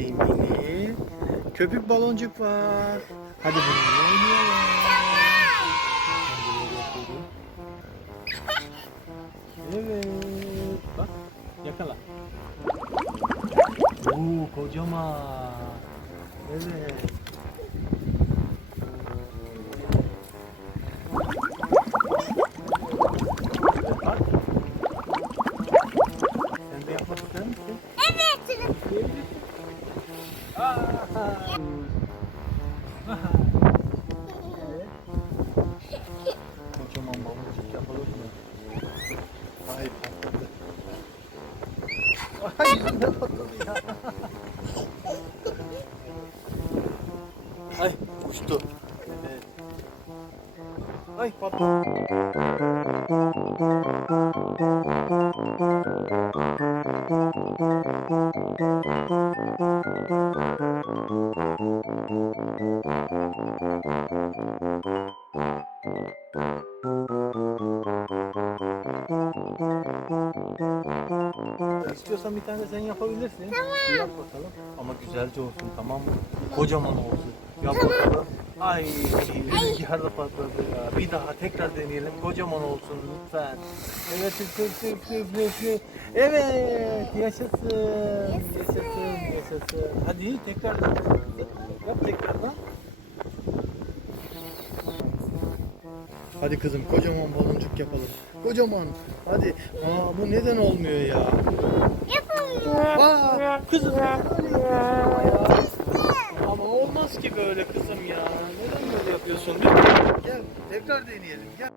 mini köpük baloncuk var. Hadi bununla oynayalım. Evet. Bak yakala. Oo kocaman. Evet. Bak. Sen de yapmak ister misin? Evet. İsteyebilirsin. Aha. Evet. Kocaman baloncuk yapalım mı? Ay patladı. Ay ne patladı ya. Ay uçtu. Evet. Ay patladı. İstiyorsan bir tane sen yapabilirsin. Tamam. Bir yap bakalım. Ama güzelce olsun, tamam mı? Kocaman olsun. Yap bakalım. Ay rüzgarla patladı ya. Bir daha tekrar deneyelim. Kocaman olsun lütfen. Evet üf, üf, üf, üf, üf. Evet yaşasın. Yaşasın. Yaşasın. Hadi tekrar yap tekrardan. Hadi kızım kocaman baloncuk yapalım. Kocaman. Hadi. Aa bu neden olmuyor ya? Yapamıyorum. Aa kızım neden öyle yapıyorsun ama ya? Ama olmaz ki böyle kızım ya. Neden böyle yapıyorsun? Lütfen gel tekrar deneyelim. Gel.